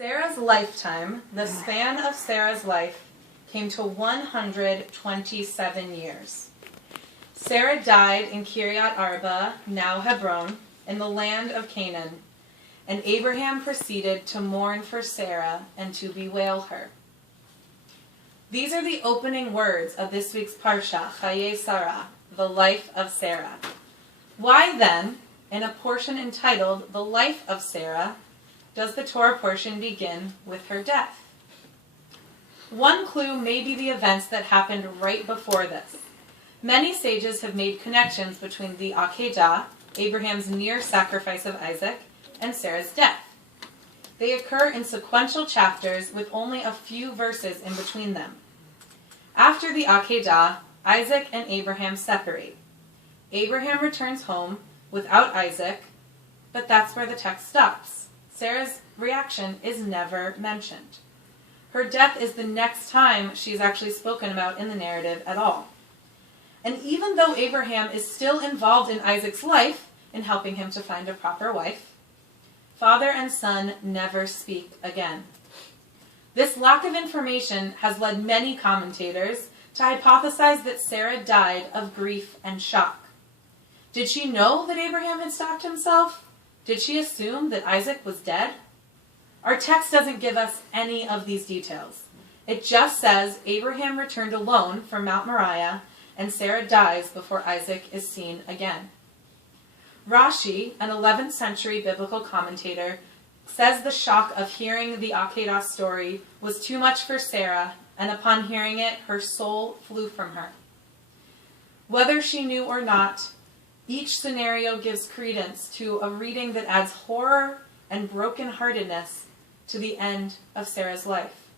Sarah's lifetime, the span of Sarah's life, came to 127 years. Sarah died in Kiryat Arba, now Hebron, in the land of Canaan, and Abraham proceeded to mourn for Sarah and to bewail her. These are the opening words of this week's Parsha, Chayei Sarah, the life of Sarah. Why then, in a portion entitled The Life of Sarah, does the Torah portion begin with her death? One clue may be the events that happened right before this. Many sages have made connections between the Akedah, Abraham's near sacrifice of Isaac, and Sarah's death. They occur in sequential chapters with only a few verses in between them. After the Akedah, Isaac and Abraham separate. Abraham returns home without Isaac, but that's where the text stops. Sarah's reaction is never mentioned. Her death is the next time she's actually spoken about in the narrative at all. And even though Abraham is still involved in Isaac's life, in helping him to find a proper wife, father and son never speak again. This lack of information has led many commentators to hypothesize that Sarah died of grief and shock. Did she know that Abraham had stopped himself? Did she assume that Isaac was dead? Our text doesn't give us any of these details. It just says Abraham returned alone from Mount Moriah and Sarah dies before Isaac is seen again. Rashi, an 11th century biblical commentator, says the shock of hearing the Akedah story was too much for Sarah, and upon hearing it, her soul flew from her. Whether she knew or not, each scenario gives credence to a reading that adds horror and brokenheartedness to the end of Sarah's life.